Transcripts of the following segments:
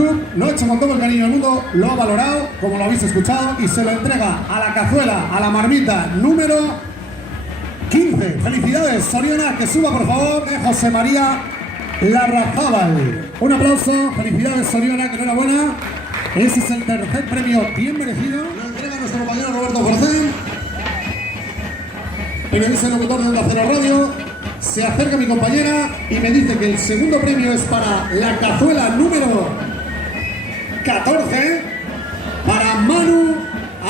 Group lo ha hecho con todo el cariño del mundo, lo ha valorado, como lo habéis escuchado, y se lo entrega a la cazuela, a la marmita número 15. Felicidades, Soriona, que suba por favor, de José María Larrazábal. Un aplauso, felicidades, Soriona, que enhorabuena. Ese es el tercer premio bien merecido. Lo entrega a nuestro compañero Roberto Forcén, periodista y locutor de Onda Cero Radio. Se acerca mi compañera y me dice que el segundo premio es para la cazuela número 14, para Manu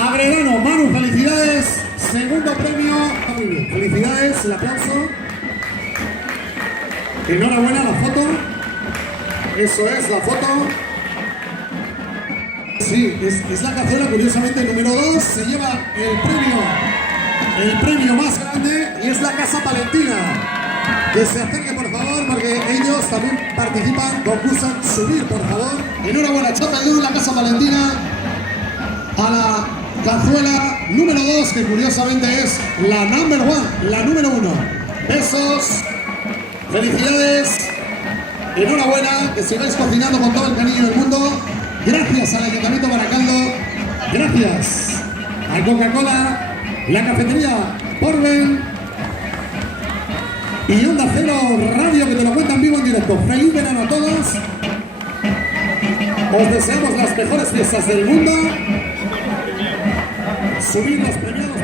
Agredano. Manu, felicidades. Segundo premio. Muy bien, felicidades, el aplauso. Enhorabuena, la foto. Eso es, la foto. Sí, es la cazuela, curiosamente, número 2. Se lleva el premio más grande y es la Casa Palentina. Que se acerque, por favor, porque ellos también participan, concursan, subir, por favor. Enhorabuena, Chapa y la Casa Valentina, a la cazuela número 2, que curiosamente es la number 1, la número 1. Besos, felicidades, enhorabuena, que sigáis cocinando con todo el cariño del mundo. Gracias al Ayuntamiento de Baracaldo, gracias a Coca-Cola, la cafetería Porven y Onda Cero Radio, que te lo cuentan vivo en directo. Feliz verano a todos. Os deseamos las mejores fiestas del mundo. Subid los premiados.